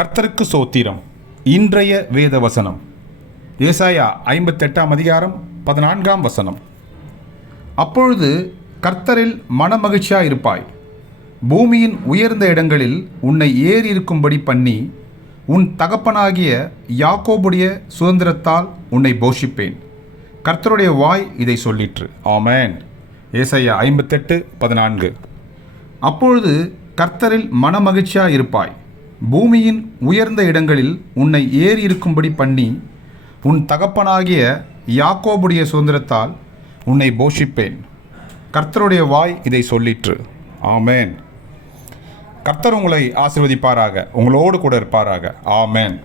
கர்த்தருக்கு சோத்திரம். இன்றைய வேத வசனம் ஏசாயா ஐம்பத்தெட்டாம் அதிகாரம் பதினான்காம் வசனம். அப்பொழுது கர்த்தரில் மனமகிழ்ச்சியாக இருப்பாய். பூமியின் உயர்ந்த இடங்களில் உன்னை ஏறி இருக்கும்படி பண்ணி உன் தகப்பனாகிய யாக்கோபுடைய சுதந்திரத்தால் உன்னை போஷிப்பேன். கர்த்தருடைய வாய் இதை சொல்லிற்று. ஆமேன். ஏசையா ஐம்பத்தெட்டு பதினான்கு. அப்பொழுது கர்த்தரில் மனமகிழ்ச்சியாக இருப்பாய். பூமியின் உயர்ந்த இடங்களில் உன்னை ஏறி இருக்கும்படி பண்ணி உன் தகப்பனாகிய யாக்கோபுடைய சுதந்திரத்தால் உன்னை போஷிப்பேன். கர்த்தருடைய வாய் இதை சொல்லிற்று. ஆமேன். கர்த்தர் உங்களை ஆசிர்வதிப்பாராக. உங்களோடு கூட இருப்பாராக. ஆமேன்.